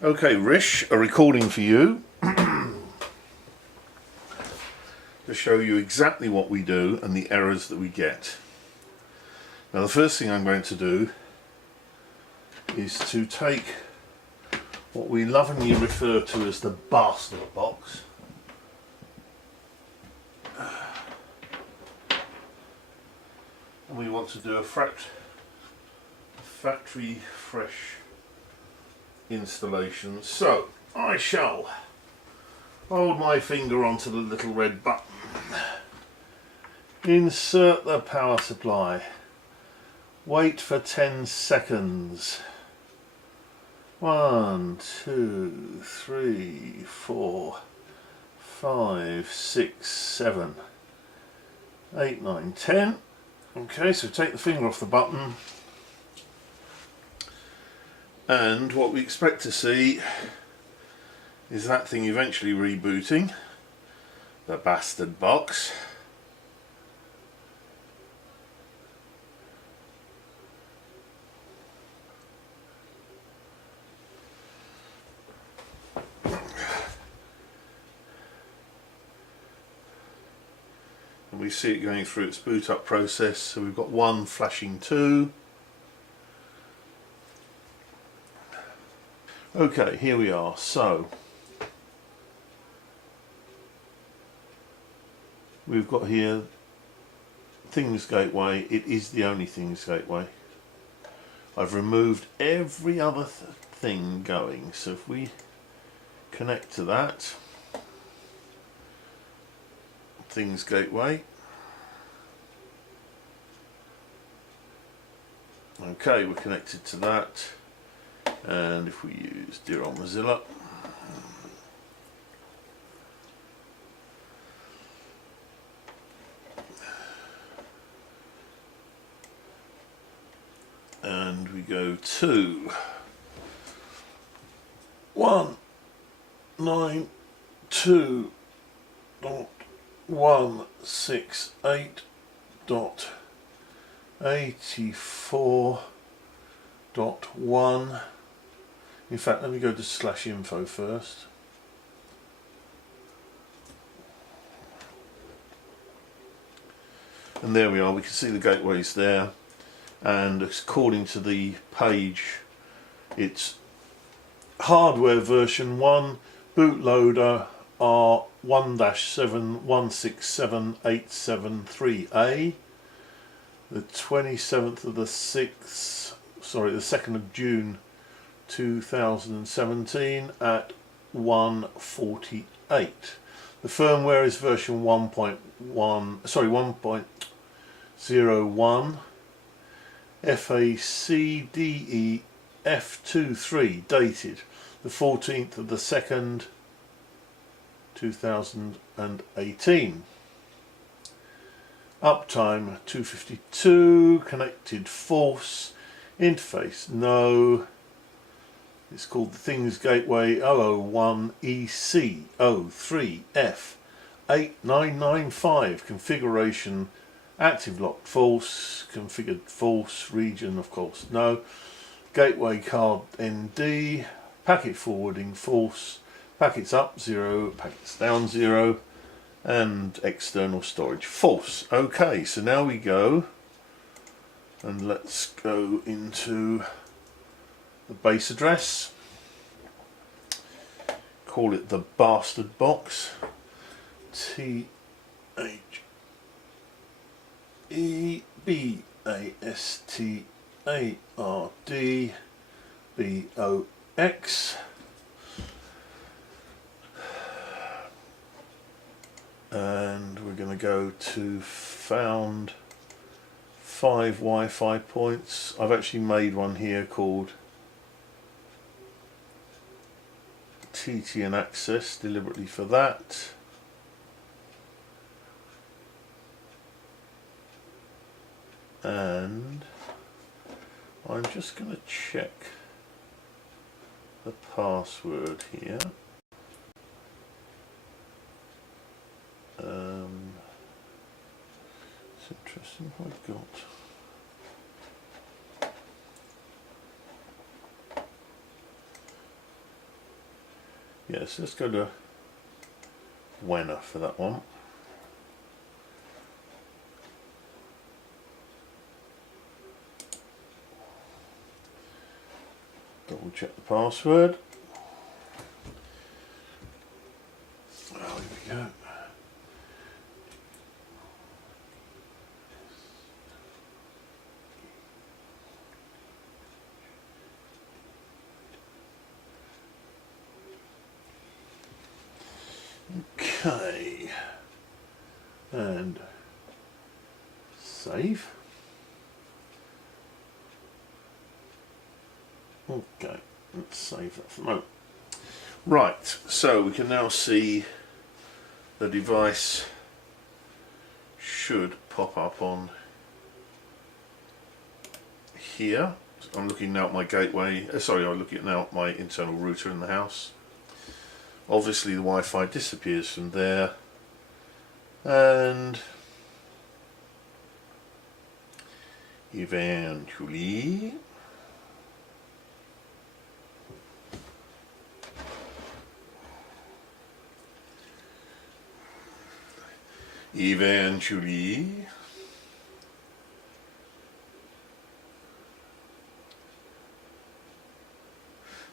Okay, Rish, a recording for you to show you exactly what we do and the errors that we get. Now the first thing I'm going to do is to take what we lovingly refer to as the bastard box, and we want to do a factory fresh installation. So I shall hold my finger onto the little red button, insert the power supply, wait for 10 seconds. 1, 2, 3, 4, 5, 6, 7, 8, 9, 10. Okay, so take the finger off the button, and what we expect to see is that thing eventually rebooting, the bastard box. And we see it going through its boot up process, so we've got 1 flashing 2. Okay, here we are. So we've got here Things Gateway. It is the only Things Gateway. I've removed every other thing going, so if we connect to that Things Gateway, okay, we're connected to that. And if we use Dear Old Mozilla, and we go to 192.168.84.1. In fact, let me go to /info first. And there we are, we can see the gateways there, and according to the page, it's hardware version 1, bootloader R1-7167873A, the 27th of the 6th, sorry, the 2nd of June 2017 at 1:48. The firmware is version 1.1, sorry, 1.01 FACDEF23, dated the 14th of the 2nd 2018. Uptime 252, connected false, interface no. It's called the Things Gateway 001EC03F8995. Configuration active locked false, configured false, region of course no. Gateway card ND, packet forwarding false, packets up 0, packets down 0, and external storage false. Okay, so now we go and let's go into the base address, call it the bastard box, THEBASTARDBOX, and we're going to go to found 5 Wi-Fi points. I've actually made one here called TTN access deliberately for that. And I'm just going to check the password here. It's interesting what I've got. Yes, let's go to Wenner for that one. Double check the password. Oh, here we go. Okay, and save. Okay, let's save that for the moment. Right, so we can now see the device should pop up on here. I'm looking now at my gateway, I'm looking now at my internal router in the house. Obviously the Wi-Fi disappears from there, and eventually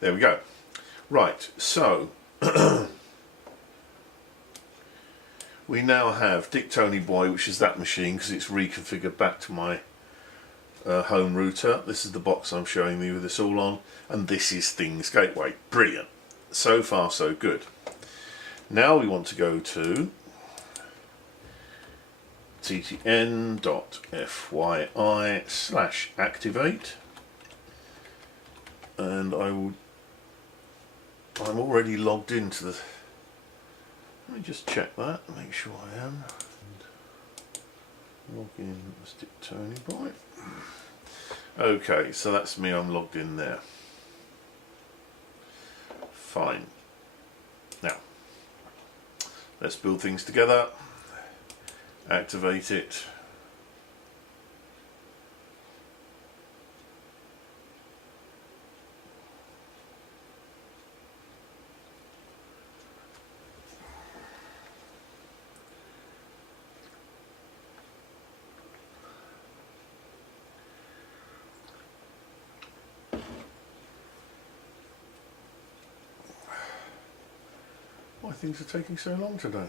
there we go. Right, so we now have Dick Tony Boy, which is that machine because it's reconfigured back to my home router. This is the box I'm showing you with this all on, and this is Things Gateway. Brilliant. So far so good. Now we want to go to ttn.fyi/activate, and I'm already logged into the. Let me just check that, make sure I am. And log in as Dick Tony Boy. Okay, so that's me, I'm logged in there. Fine. Now, let's build things together. Activate it. Why things are taking so long today?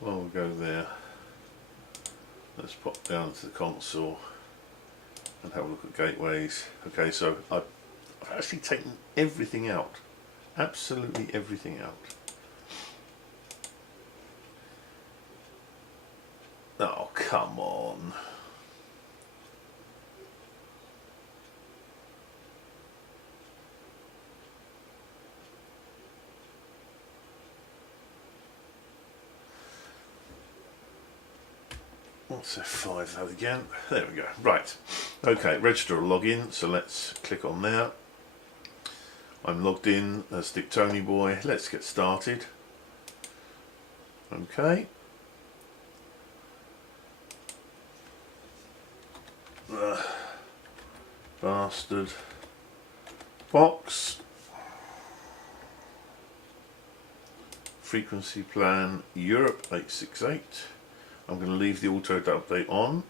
Well, we'll go there. Let's pop down to the console and have a look at gateways. Okay, so I've actually taken everything out. Absolutely everything out. Oh, come on. What's F5 that again? There we go. Right. Okay, register or login. So let's click on there. I'm logged in as Dick Tony Boy. Let's get started. Okay. Bastard box. Frequency plan Europe 868. I'm going to leave the auto update on.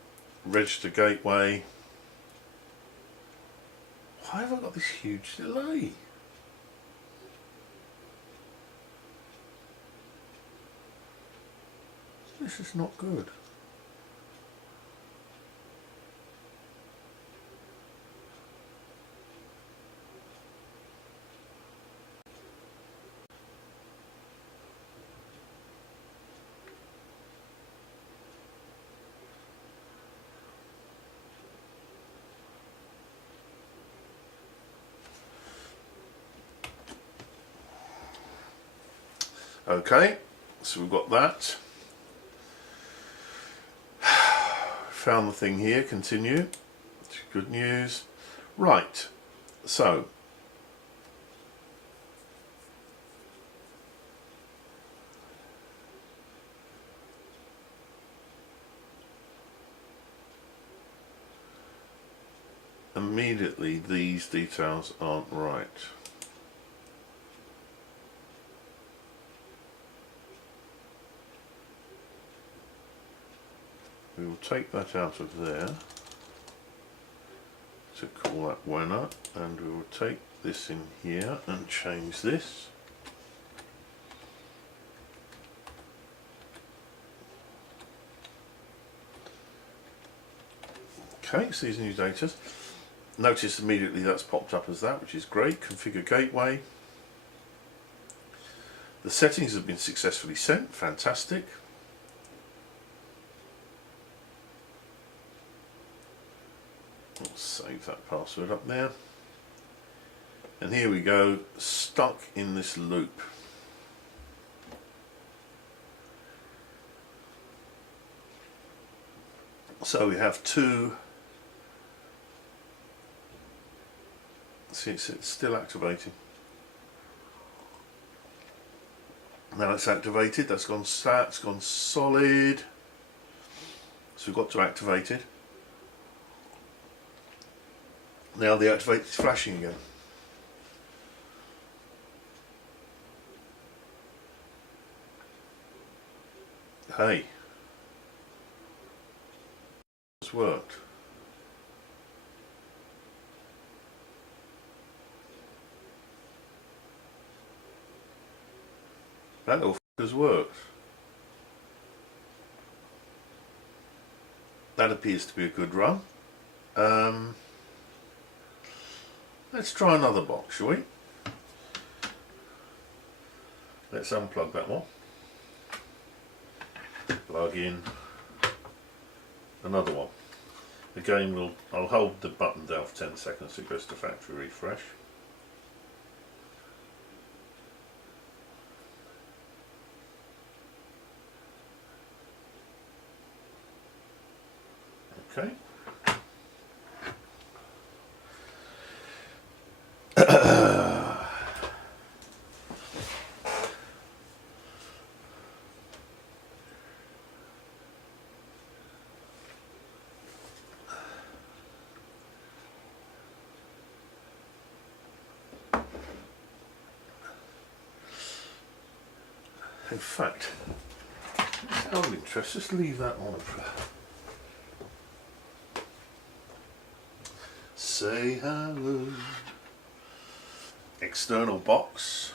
Register gateway. Why have I got this huge delay? This is not good. Okay, so we've got that. Found the thing here, continue. Good news. Right, so immediately these details aren't right. We will take that out of there to call that winner, and we will take this in here and change this. Okay, so these new data. Notice immediately that's popped up as that, which is great. Configure gateway. The settings have been successfully sent, fantastic. Let's save that password up there. And here we go, stuck in this loop. So we have two. See, it's still activating. Now it's activated, that's gone sat, it's gone solid. So we've got to activate it. Now the activate is flashing again. Hey, it's worked. That all has worked. That appears to be a good run. Let's try another box, shall we? Let's unplug that one. Plug in another one. Again, I'll hold the button down for 10 seconds so it goes to factory refresh. Okay. In fact, it's out of interest, just leave that on for say hello. External box.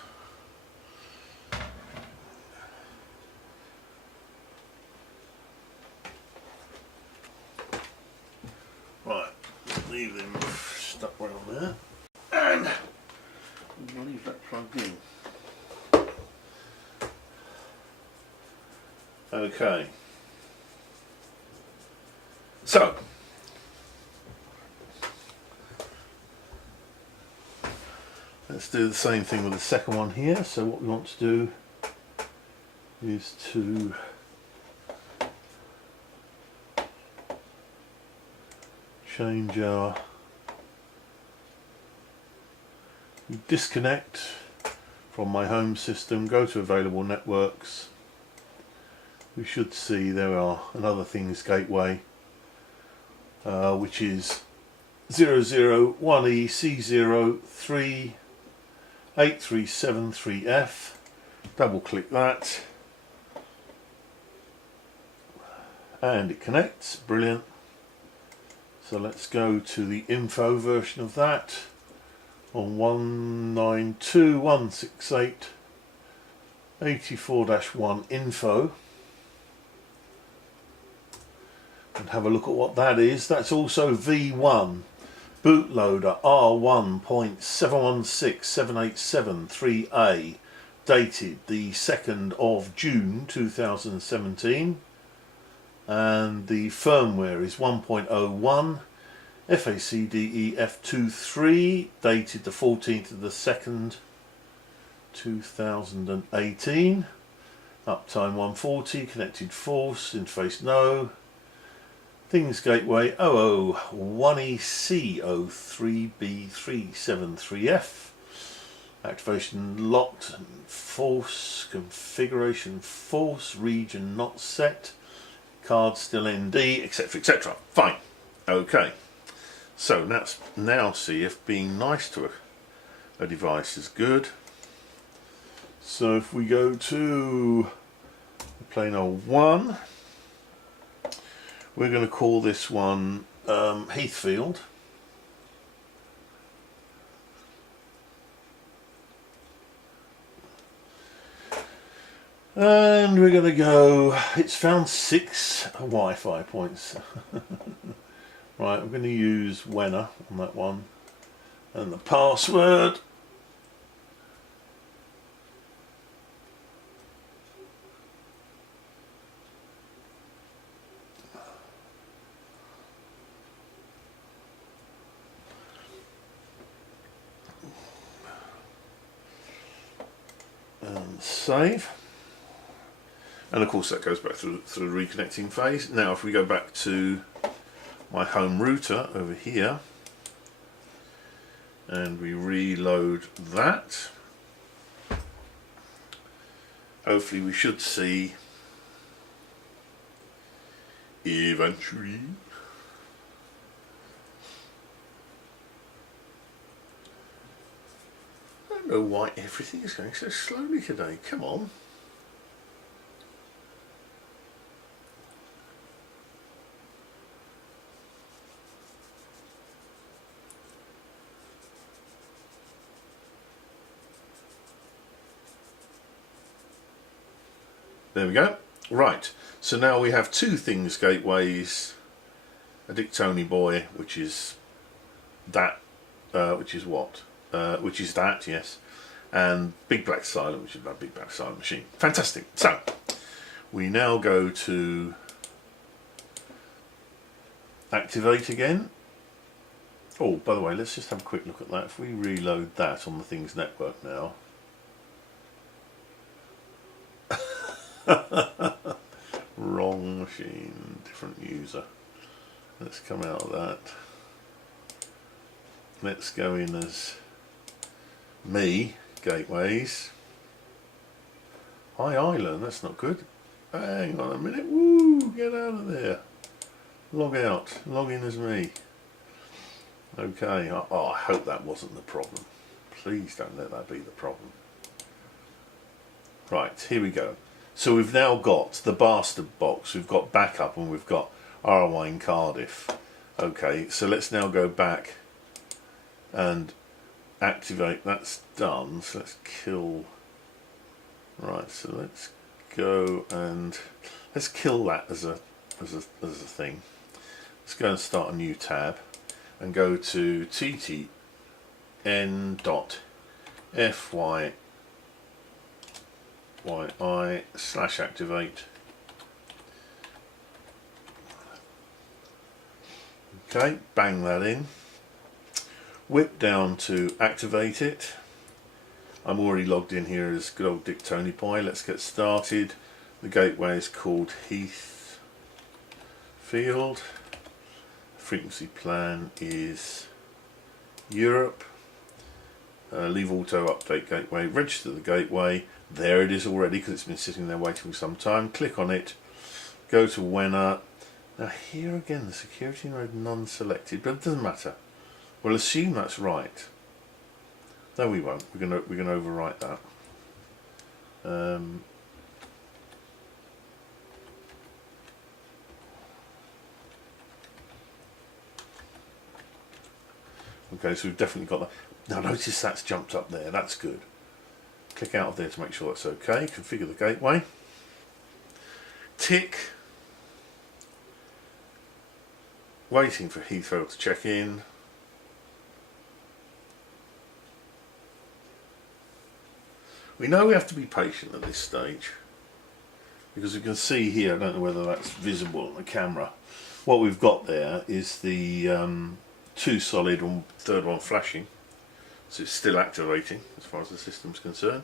Right, leave them stuck around there. And we'll leave that plugged in. Okay. So let's do the same thing with the second one here. So what we want to do is to change our disconnect from my home system, go to available networks. We should see there are another things gateway, which is 001EC038373F. Double click that and it connects. Brilliant. So let's go to the info version of that on 192.168.84-1 info. And have a look at what that is. That's also V1 bootloader R1.716787.3A, dated the 2nd of June 2017, and the firmware is 1.01 FACDEF23, dated the 14th of the 2nd 2018. Uptime 140, connected false, interface no. Things gateway 001EC03B373F. Activation locked, false, configuration false, region not set, card still ND, etc, etc. Fine. Okay. So let's now see if being nice to a device is good. So if we go to plain old 1, we're going to call this one Heathfield. And we're going to go, it's found 6 Wi-Fi points. Right, I'm going to use Wenner on that one. And the password. And save. And of course that goes back through the reconnecting phase. Now if we go back to my home router over here and we reload that, hopefully we should see eventually I don't know why everything is going so slowly today. Come on. There we go. Right, so now we have 2 things gateways, a Dick Tony boy, which is that, which is what? Which is that, yes, and Big Black Silent, which is my Big Black Silent machine. Fantastic. So we now go to activate again. Oh, by the way, let's just have a quick look at that. If we reload that on the Things network now. Wrong machine, different user. Let's come out of that. Let's go in as me, gateways. Hi Island, that's not good. Hang on a minute, woo, get out of there. Log out, log in as me. Okay, oh, I hope that wasn't the problem. Please don't let that be the problem. Right, here we go. So we've now got the bastard box, we've got backup, and we've got ROI in Cardiff. Okay, so let's now go back and activate. That's done, so let's kill. Right, so let's go and let's kill that as a thing. Let's go and start a new tab and go to ttn.fyi/activate. Okay, bang that in. Whip down to activate it. I'm already logged in here as good old Dick Tony Boy. Let's get started. The gateway is called Heathfield. Frequency plan is Europe. Leave auto update gateway. Register the gateway. There it is already because it's been sitting there waiting for some time. Click on it. Go to Wenner. Now here again the security mode none selected, but it doesn't matter. We'll assume that's right. No, we won't. We're gonna overwrite that. Okay, so we've definitely got that. Now notice that's jumped up there. That's good. Click out of there to make sure that's okay. Configure the gateway. Tick. Waiting for Heathfield to check in. We know we have to be patient at this stage because you can see here, I don't know whether that's visible on the camera, what we've got there is the 2 solid and 3rd one flashing, so it's still activating as far as the system's concerned.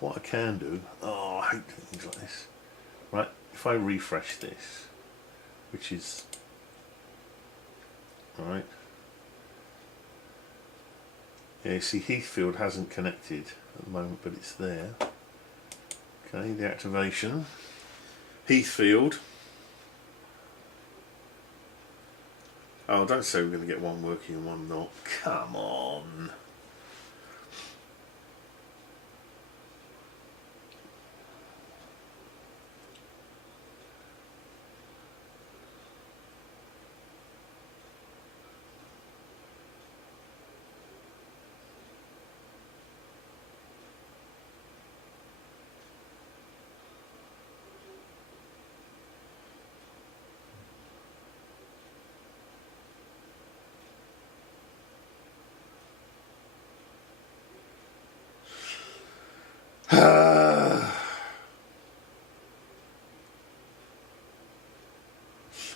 What I can do, oh I hate doing things like this, right, if I refresh this, which is, alright, yeah, you see Heathfield hasn't connected at the moment, but it's there. Okay, the activation. Heathfield. Oh, don't say we're going to get one working and one not. Come on.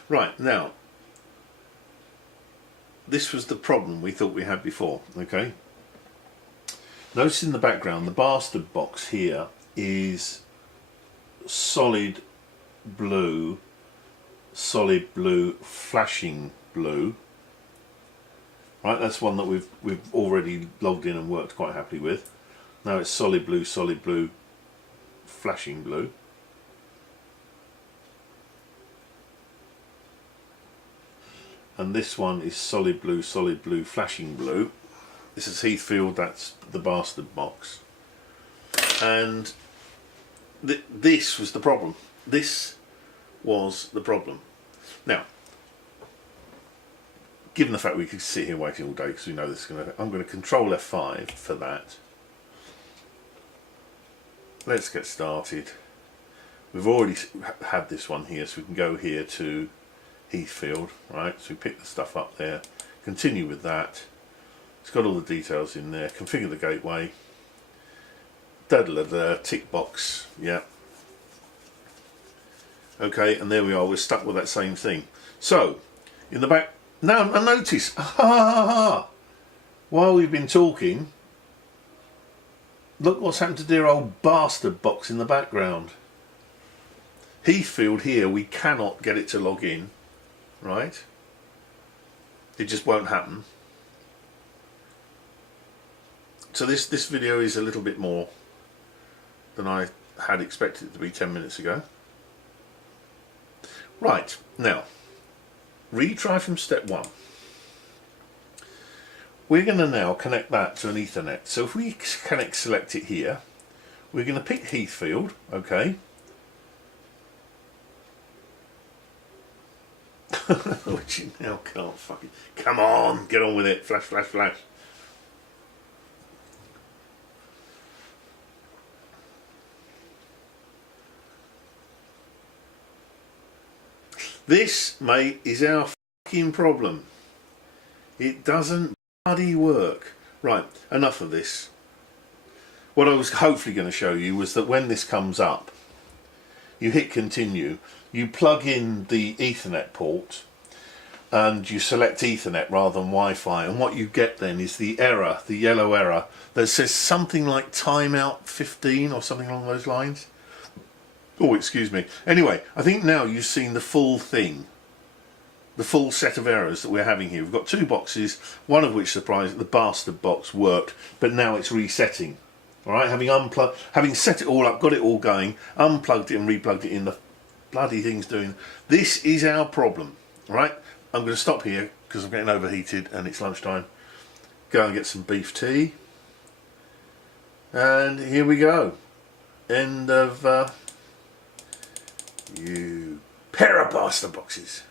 Right, now, this was the problem we thought we had before, okay? Notice in the background, the bastard box here is solid blue, flashing blue. Right, that's one that we've already logged in and worked quite happily with. Now it's solid blue, flashing blue. And this one is solid blue, flashing blue. This is Heathfield, that's the bastard box. And this was the problem. This was the problem. Now, given the fact we could sit here waiting all day because we know this is going to... I'm going to control F5 for that. Let's get started. We've already had this one here, so we can go here to Heathfield, right? So we pick the stuff up there, continue with that. It's got all the details in there. Configure the gateway. Tick box, yeah. Okay, and there we are. We're stuck with that same thing. So, in the back now, and notice, while we've been talking, look what's happened to dear old bastard box in the background. Heathfield here, we cannot get it to log in, right? It just won't happen. So this video is a little bit more than I had expected it to be 10 minutes ago. Right, now, retry from step 1. We're going to now connect that to an Ethernet. So if we select it here, we're going to pick Heathfield, okay. Which you now can't fucking... Come on, get on with it. Flash, flash, flash. This, mate, is our fucking problem. It doesn't bloody work. Right, enough of this. What I was hopefully going to show you was that when this comes up, you hit continue, you plug in the Ethernet port and you select Ethernet rather than Wi-Fi, and what you get then is the error, the yellow error that says something like timeout 15 or something along those lines. Oh, excuse me. Anyway, I think now you've seen the full thing, the full set of errors that we're having here. We've got 2 boxes, one of which, surprised, the bastard box worked, but now it's resetting. All right, having set it all up, got it all going, unplugged it and replugged it in, the bloody thing's doing. This is our problem. All right, I'm going to stop here because I'm getting overheated and it's lunchtime. Go and get some beef tea. And here we go. End of... you pair of bastard boxes.